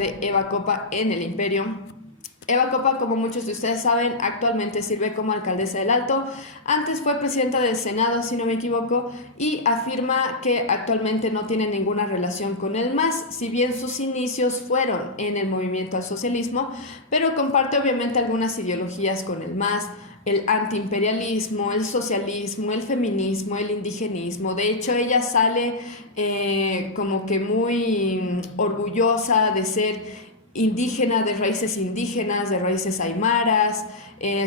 de Eva Copa en el Imperio. Eva Copa, como muchos de ustedes saben, actualmente sirve como alcaldesa del Alto. Antes fue presidenta del Senado, si no me equivoco, y afirma que actualmente no tiene ninguna relación con el MAS, si bien sus inicios fueron en el movimiento al socialismo, pero comparte obviamente algunas ideologías con el MAS, el antiimperialismo, el socialismo, el feminismo, el indigenismo. De hecho, ella sale como que muy orgullosa de ser indígena, de raíces aymaras.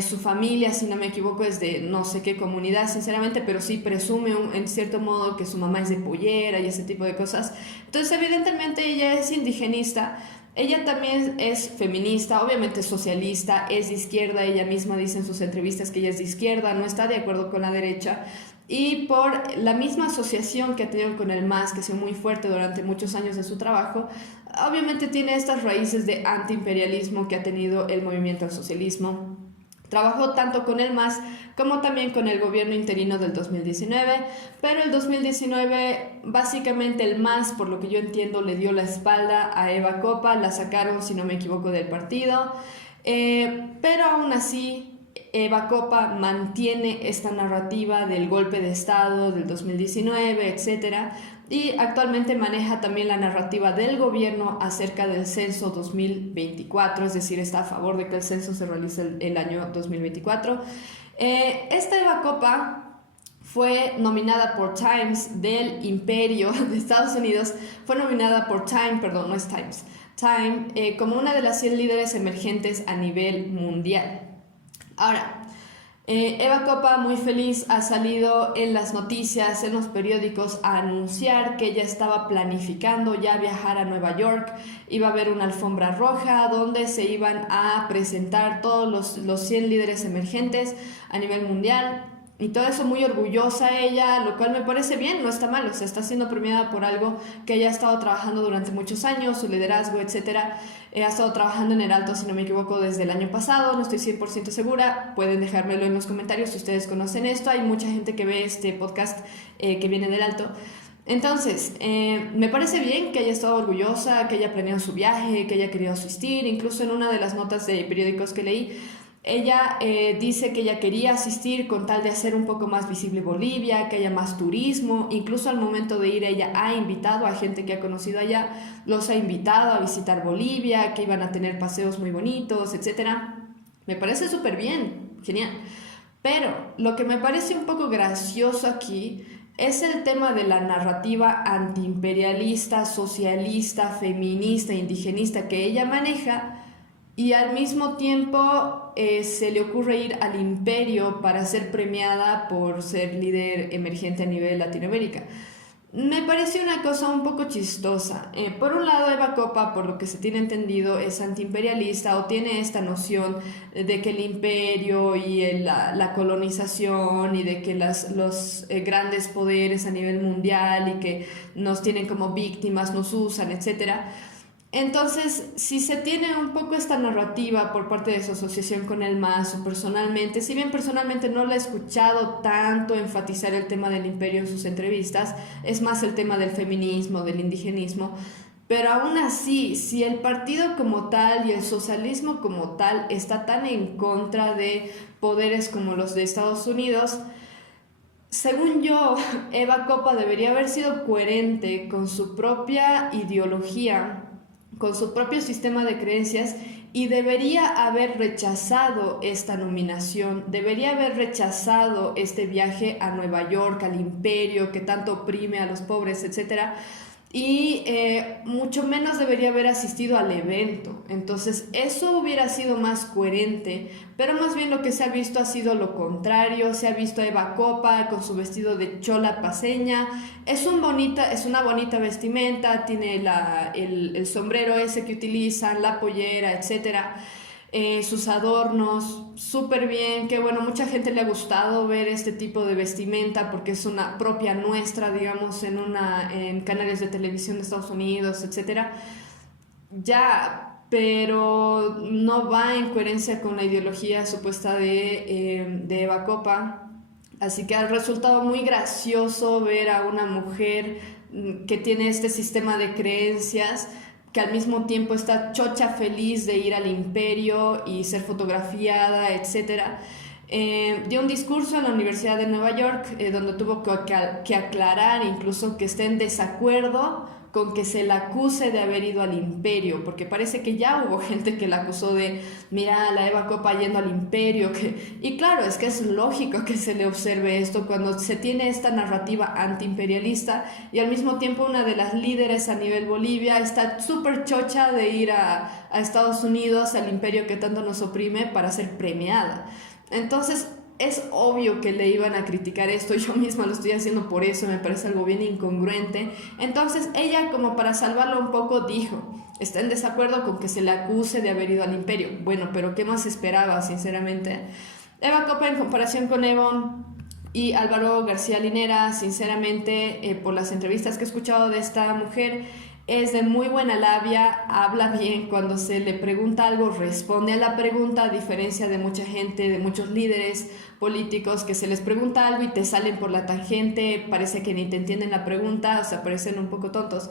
Su familia, si no me equivoco, es de no sé qué comunidad, sinceramente, pero sí presume en cierto modo que su mamá es de Pollera y ese tipo de cosas. Entonces, evidentemente, ella es indigenista. Ella también es feminista, obviamente socialista, es de izquierda. Ella misma dice en sus entrevistas que ella es de izquierda, no está de acuerdo con la derecha. Y por la misma asociación que ha tenido con el MAS, que ha sido muy fuerte durante muchos años de su trabajo, obviamente tiene estas raíces de antiimperialismo que ha tenido el movimiento al socialismo. Trabajó tanto con el MAS como también con el gobierno interino del 2019, pero el 2019 básicamente el MAS, por lo que yo entiendo, le dio la espalda a Eva Copa, la sacaron, si no me equivoco, del partido, pero aún así Eva Copa mantiene esta narrativa del golpe de Estado del 2019, etcétera, y actualmente maneja también la narrativa del gobierno acerca del censo 2024, es decir, está a favor de que el censo se realice el año 2024. Esta Eva Copa fue nominada por Times del Imperio de Estados Unidos, fue nominada por Time, perdón, no es Times, Time, como una de las 100 líderes emergentes a nivel mundial. Ahora, Eva Copa, muy feliz, ha salido en las noticias, en los periódicos, a anunciar que ella estaba planificando ya viajar a Nueva York. Iba a haber una alfombra roja donde se iban a presentar todos los 100 líderes emergentes a nivel mundial. Y todo eso muy orgullosa ella, lo cual me parece bien, no está mal, o sea, está siendo premiada por algo que ella ha estado trabajando durante muchos años, su liderazgo, etcétera. Ha estado trabajando en el Alto, si no me equivoco, desde el año pasado, no estoy 100% segura, pueden dejármelo en los comentarios si ustedes conocen esto, hay mucha gente que ve este podcast que viene del Alto. Entonces, me parece bien que haya estado orgullosa, que haya planeado su viaje, que haya querido asistir, incluso en una de las notas de periódicos que leí, ella dice que ella quería asistir con tal de hacer un poco más visible Bolivia, que haya más turismo. Incluso al momento de ir ella ha invitado a gente que ha conocido allá, los ha invitado a visitar Bolivia, que iban a tener paseos muy bonitos, etcétera. Me parece súper bien, genial. Pero lo que me parece un poco gracioso aquí es el tema de la narrativa antiimperialista, socialista, feminista, indigenista que ella maneja, y al mismo tiempo se le ocurre ir al Imperio para ser premiada por ser líder emergente a nivel Latinoamérica. Me pareció una cosa un poco chistosa. Por un lado, Eva Copa, por lo que se tiene entendido, es antiimperialista o tiene esta noción de que el imperio y la colonización y de que los grandes poderes a nivel mundial y que nos tienen como víctimas, nos usan, etcétera. Entonces, si se tiene un poco esta narrativa por parte de su asociación con el MAS o personalmente, si bien personalmente no la he escuchado tanto enfatizar el tema del imperio en sus entrevistas, es más el tema del feminismo, del indigenismo, pero aún así, si el partido como tal y el socialismo como tal está tan en contra de poderes como los de Estados Unidos, según yo, Eva Copa debería haber sido coherente con su propia ideología, con su propio sistema de creencias, y debería haber rechazado esta nominación, debería haber rechazado este viaje a Nueva York, al imperio que tanto oprime a los pobres, etcétera, y mucho menos debería haber asistido al evento. Entonces eso hubiera sido más coherente, pero más bien lo que se ha visto ha sido lo contrario. Se ha visto a Eva Copa con su vestido de chola paceña, es una bonita vestimenta, tiene el sombrero ese que utilizan, la pollera, etcétera. Sus adornos, súper bien, que bueno, mucha gente le ha gustado ver este tipo de vestimenta porque es una propia nuestra, digamos, en canales de televisión de Estados Unidos, etcétera. Ya, pero no va en coherencia con la ideología supuesta de Eva Copa. Así que ha resultado muy gracioso ver a una mujer que tiene este sistema de creencias que al mismo tiempo está chocha feliz de ir al imperio y ser fotografiada, etcétera. Dio un discurso en la Universidad de Nueva York donde tuvo que aclarar incluso que esté en desacuerdo con que se la acuse de haber ido al imperio, porque parece que ya hubo gente que la acusó de, mira, la Eva Copa yendo al imperio, y claro, es que es lógico que se le observe esto cuando se tiene esta narrativa antiimperialista y al mismo tiempo una de las líderes a nivel Bolivia está súper chocha de ir a Estados Unidos, al imperio que tanto nos oprime, para ser premiada. Entonces, es obvio que le iban a criticar esto, yo misma lo estoy haciendo por eso, me parece algo bien incongruente. Entonces ella, como para salvarlo un poco, dijo, está en desacuerdo con que se le acuse de haber ido al imperio. Bueno, pero ¿qué más esperaba, sinceramente? Eva Copa, en comparación con Evon y Álvaro García Linera, sinceramente, por las entrevistas que he escuchado de esta mujer, es de muy buena labia, habla bien, cuando se le pregunta algo responde a la pregunta, a diferencia de mucha gente, de muchos líderes políticos que se les pregunta algo y te salen por la tangente, parece que ni te entienden la pregunta, o sea, parecen un poco tontos.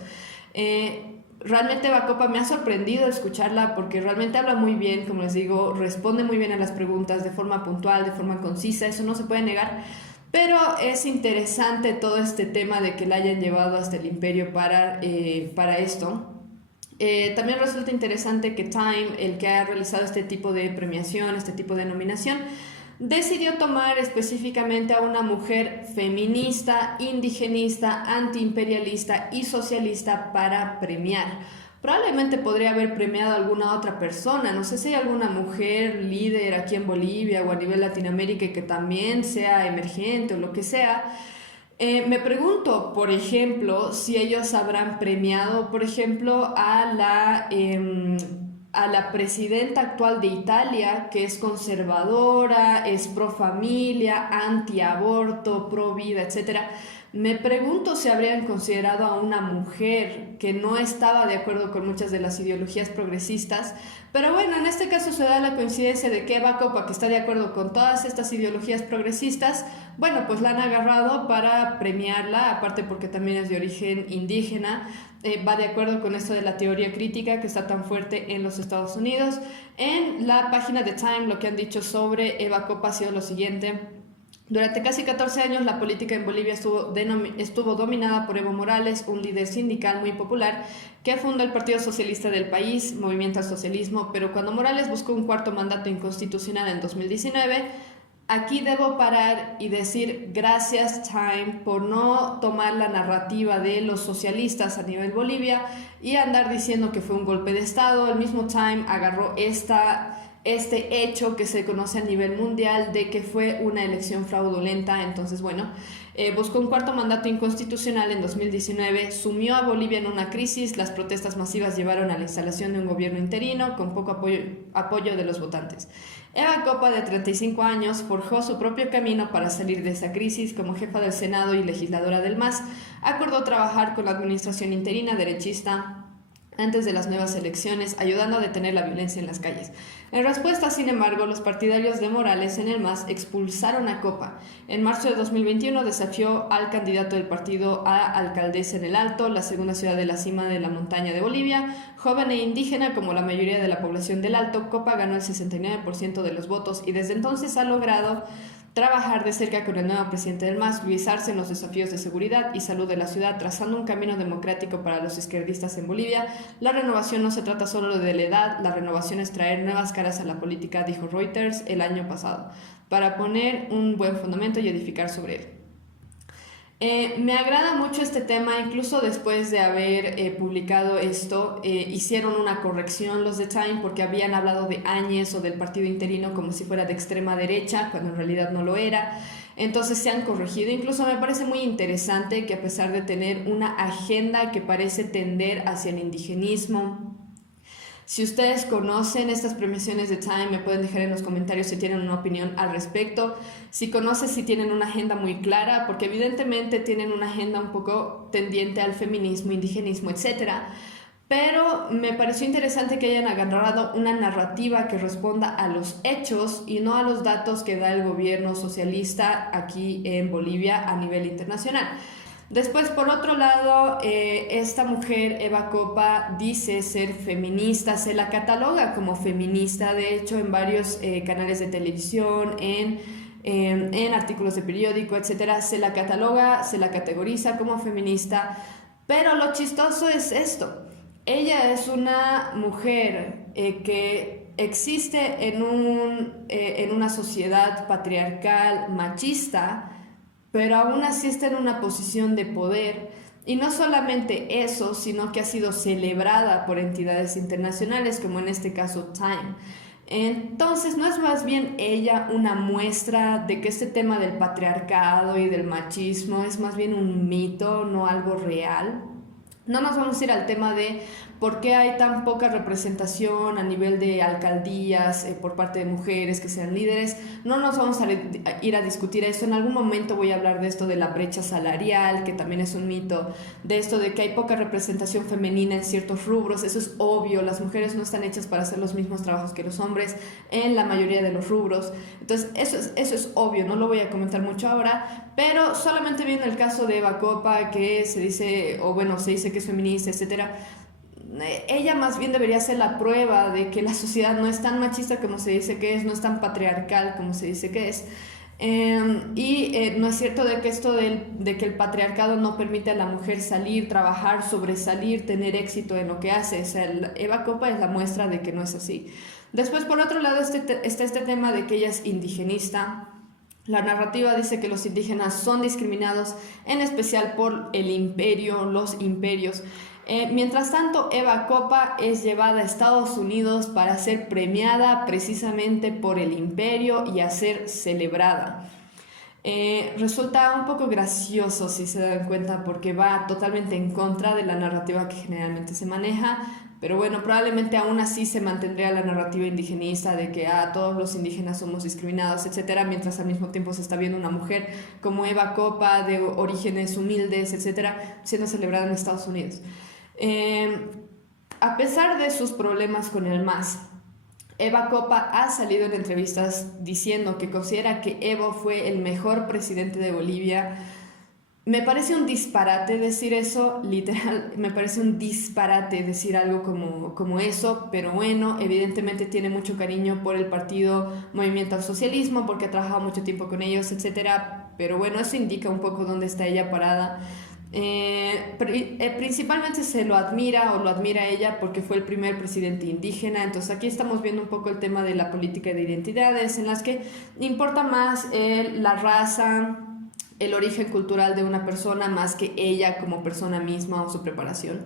Realmente Eva Copa me ha sorprendido escucharla porque realmente habla muy bien, como les digo, responde muy bien a las preguntas de forma puntual, de forma concisa, eso no se puede negar. Pero es interesante todo este tema de que la hayan llevado hasta el imperio para esto. También resulta interesante que Time, el que ha realizado este tipo de premiación, este tipo de nominación, decidió tomar específicamente a una mujer feminista, indigenista, antiimperialista y socialista para premiar. Probablemente podría haber premiado a alguna otra persona, no sé si hay alguna mujer líder aquí en Bolivia o a nivel Latinoamérica que también sea emergente o lo que sea. Me pregunto, por ejemplo, si ellos habrán premiado, por ejemplo, a la presidenta actual de Italia, que es conservadora, es pro familia, anti-aborto, pro vida, etcétera. Me pregunto si habrían considerado a una mujer que no estaba de acuerdo con muchas de las ideologías progresistas, pero bueno, en este caso se da la coincidencia de que Eva Copa, que está de acuerdo con todas estas ideologías progresistas, bueno, pues la han agarrado para premiarla, aparte porque también es de origen indígena, va de acuerdo con esto de la teoría crítica que está tan fuerte en los Estados Unidos. En la página de Time lo que han dicho sobre Eva Copa ha sido lo siguiente: durante casi 14 años la política en Bolivia estuvo dominada por Evo Morales, un líder sindical muy popular que fundó el Partido Socialista del país, Movimiento al Socialismo, pero cuando Morales buscó un cuarto mandato inconstitucional en 2019, aquí debo parar y decir gracias Time por no tomar la narrativa de los socialistas a nivel Bolivia y andar diciendo que fue un golpe de Estado. El mismo Time agarró este hecho que se conoce a nivel mundial de que fue una elección fraudulenta. Entonces, bueno, buscó un cuarto mandato inconstitucional en 2019, sumió a Bolivia en una crisis, las protestas masivas llevaron a la instalación de un gobierno interino con poco apoyo de los votantes. Eva Copa, de 35 años, forjó su propio camino para salir de esa crisis. Como jefa del Senado y legisladora del MAS, acordó trabajar con la administración interina derechista antes de las nuevas elecciones, ayudando a detener la violencia en las calles. En respuesta, sin embargo, los partidarios de Morales en el MAS expulsaron a Copa. En marzo de 2021 desafió al candidato del partido a alcaldesa en El Alto, la segunda ciudad de la cima de la montaña de Bolivia. Joven e indígena, como la mayoría de la población del Alto, Copa ganó el 69% de los votos y desde entonces ha logrado trabajar de cerca con el nuevo presidente del MAS, Luis Arce, en los desafíos de seguridad y salud de la ciudad, trazando un camino democrático para los izquierdistas en Bolivia. La renovación no se trata solo de la edad, la renovación es traer nuevas caras a la política, dijo Reuters el año pasado, para poner un buen fundamento y edificar sobre él. Me agrada mucho este tema, incluso después de haber publicado esto, hicieron una corrección los de Time porque habían hablado de Áñez o del partido interino como si fuera de extrema derecha, cuando en realidad no lo era. Entonces se han corregido. Incluso me parece muy interesante que a pesar de tener una agenda que parece tender hacia el indigenismo, si ustedes conocen estas premiaciones de Time, me pueden dejar en los comentarios si tienen una opinión al respecto. Si conocen, si tienen una agenda muy clara, porque evidentemente tienen una agenda un poco tendiente al feminismo, indigenismo, etc. Pero me pareció interesante que hayan agarrado una narrativa que responda a los hechos y no a los datos que da el gobierno socialista aquí en Bolivia a nivel internacional. Después, por otro lado, esta mujer, Eva Copa, dice ser feminista, se la cataloga como feminista, de hecho, en varios canales de televisión, en artículos de periódico, etcétera, se la cataloga, se la categoriza como feminista, pero lo chistoso es esto. Ella es una mujer que existe en una sociedad patriarcal, machista, pero aún así está en una posición de poder. Y no solamente eso, sino que ha sido celebrada por entidades internacionales, como en este caso Time. Entonces, ¿no es más bien ella una muestra de que este tema del patriarcado y del machismo es más bien un mito, no algo real? No nos vamos a ir al tema de por qué hay tan poca representación a nivel de alcaldías por parte de mujeres que sean líderes. No nos vamos a ir a discutir eso. En algún momento voy a hablar de esto de la brecha salarial, que también es un mito, de esto de que hay poca representación femenina en ciertos rubros. Eso es obvio, las mujeres no están hechas para hacer los mismos trabajos que los hombres en la mayoría de los rubros. Entonces, eso es obvio, no lo voy a comentar mucho ahora, pero solamente viendo el caso de Eva Copa, que se dice, o bueno, se dice que es feminista, etcétera. Ella más bien debería ser la prueba de que la sociedad no es tan machista como se dice que es, no es tan patriarcal como se dice que es. No es cierto de que de que el patriarcado no permite a la mujer salir, trabajar, sobresalir, tener éxito en lo que hace. O sea, Eva Copa es la muestra de que no es así. Después, por otro lado, está este tema de que ella es indigenista. La narrativa dice que los indígenas son discriminados, en especial por el imperio, los imperios. Mientras tanto, Eva Copa es llevada a Estados Unidos para ser premiada precisamente por el imperio y a ser celebrada. Resulta un poco gracioso si se dan cuenta porque va totalmente en contra de la narrativa que generalmente se maneja, pero bueno, probablemente aún así se mantendría la narrativa indigenista de que todos los indígenas somos discriminados, etcétera, mientras al mismo tiempo se está viendo una mujer como Eva Copa de orígenes humildes, etcétera, siendo celebrada en Estados Unidos. A pesar de sus problemas con el MAS, Eva Copa ha salido en entrevistas diciendo que considera que Evo fue el mejor presidente de Bolivia. Me parece un disparate decir eso, literal, me parece un disparate decir algo como eso, pero bueno, evidentemente tiene mucho cariño por el partido Movimiento al Socialismo, porque ha trabajado mucho tiempo con ellos, etcétera, pero bueno, eso indica un poco dónde está ella parada. Principalmente se lo admira o lo admira ella porque fue el primer presidente indígena. Entonces aquí estamos viendo un poco el tema de la política de identidades en las que importa más la raza, el origen cultural de una persona más que ella como persona misma o su preparación.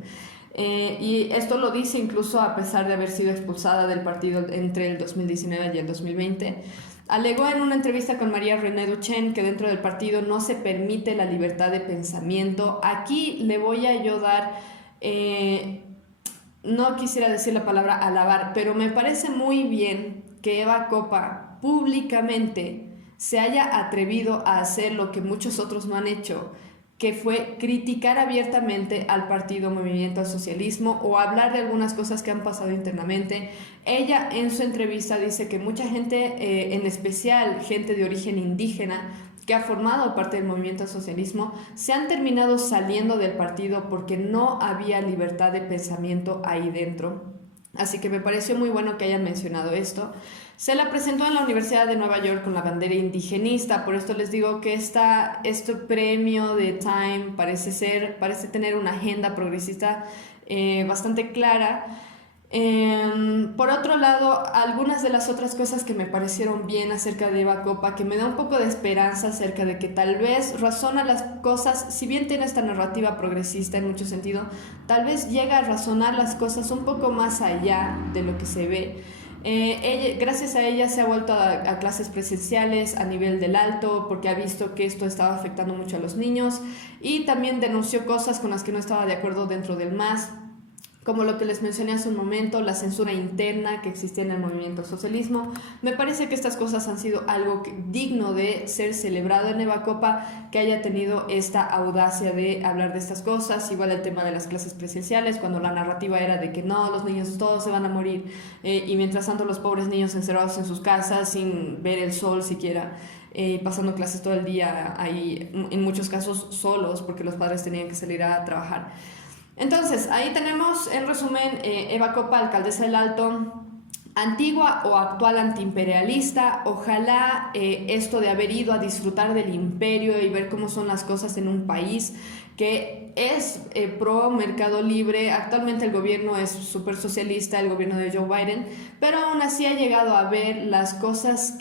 Y esto lo dice incluso a pesar de haber sido expulsada del partido entre el 2019 y el 2020. Alegó en una entrevista con María René Duchenne que dentro del partido no se permite la libertad de pensamiento. Aquí le voy a yo dar, no quisiera decir la palabra alabar, pero me parece muy bien que Eva Copa públicamente se haya atrevido a hacer lo que muchos otros no han hecho, que fue criticar abiertamente al partido Movimiento al Socialismo o hablar de algunas cosas que han pasado internamente. Ella en su entrevista dice que mucha gente, en especial gente de origen indígena, que ha formado parte del Movimiento al Socialismo, se han terminado saliendo del partido porque no había libertad de pensamiento ahí dentro. Así que me pareció muy bueno que hayan mencionado esto. Se la presentó en la Universidad de Nueva York con la bandera indigenista, por esto les digo que este premio de Time parece tener una agenda progresista bastante clara. Por otro lado, algunas de las otras cosas que me parecieron bien acerca de Eva Copa, que me da un poco de esperanza acerca de que tal vez razona las cosas, si bien tiene esta narrativa progresista en mucho sentido, tal vez llega a razonar las cosas un poco más allá de lo que se ve. Gracias a ella se ha vuelto a clases presenciales a nivel del alto porque ha visto que esto estaba afectando mucho a los niños y también denunció cosas con las que no estaba de acuerdo dentro del MAS, como lo que les mencioné hace un momento, la censura interna que existía en el movimiento socialismo. Me parece que estas cosas han sido algo digno de ser celebrado en Eva Copa, que haya tenido esta audacia de hablar de estas cosas. Igual el tema de las clases presenciales, cuando la narrativa era de que no, los niños todos se van a morir, y mientras tanto los pobres niños encerrados en sus casas sin ver el sol siquiera. pasando clases todo el día ahí, en muchos casos solos, porque los padres tenían que salir a trabajar. Entonces, ahí tenemos, en resumen, Eva Copa, alcaldesa del Alto, antigua o actual antiimperialista. Ojalá esto de haber ido a disfrutar del imperio y ver cómo son las cosas en un país que es pro mercado libre. Actualmente el gobierno es súper socialista, el gobierno de Joe Biden, pero aún así ha llegado a ver las cosas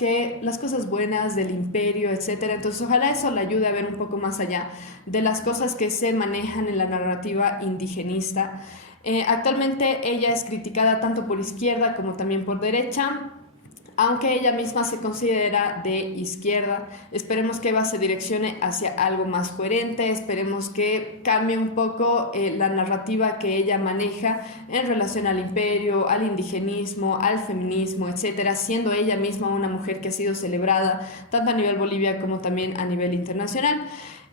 buenas del imperio, etcétera. Entonces ojalá eso le ayude a ver un poco más allá de las cosas que se manejan en la narrativa indigenista. Actualmente ella es criticada tanto por izquierda como también por derecha, aunque ella misma se considera de izquierda. Esperemos que Eva se direccione hacia algo más coherente, esperemos que cambie un poco la narrativa que ella maneja en relación al imperio, al indigenismo, al feminismo, etcétera, siendo ella misma una mujer que ha sido celebrada tanto a nivel Bolivia como también a nivel internacional.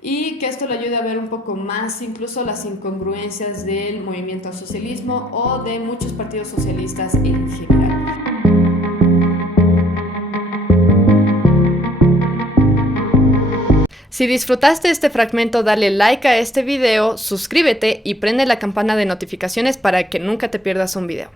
Y que esto le ayude a ver un poco más incluso las incongruencias del movimiento al socialismo o de muchos partidos socialistas en general. Si disfrutaste este fragmento, dale like a este video, suscríbete y prende la campana de notificaciones para que nunca te pierdas un video.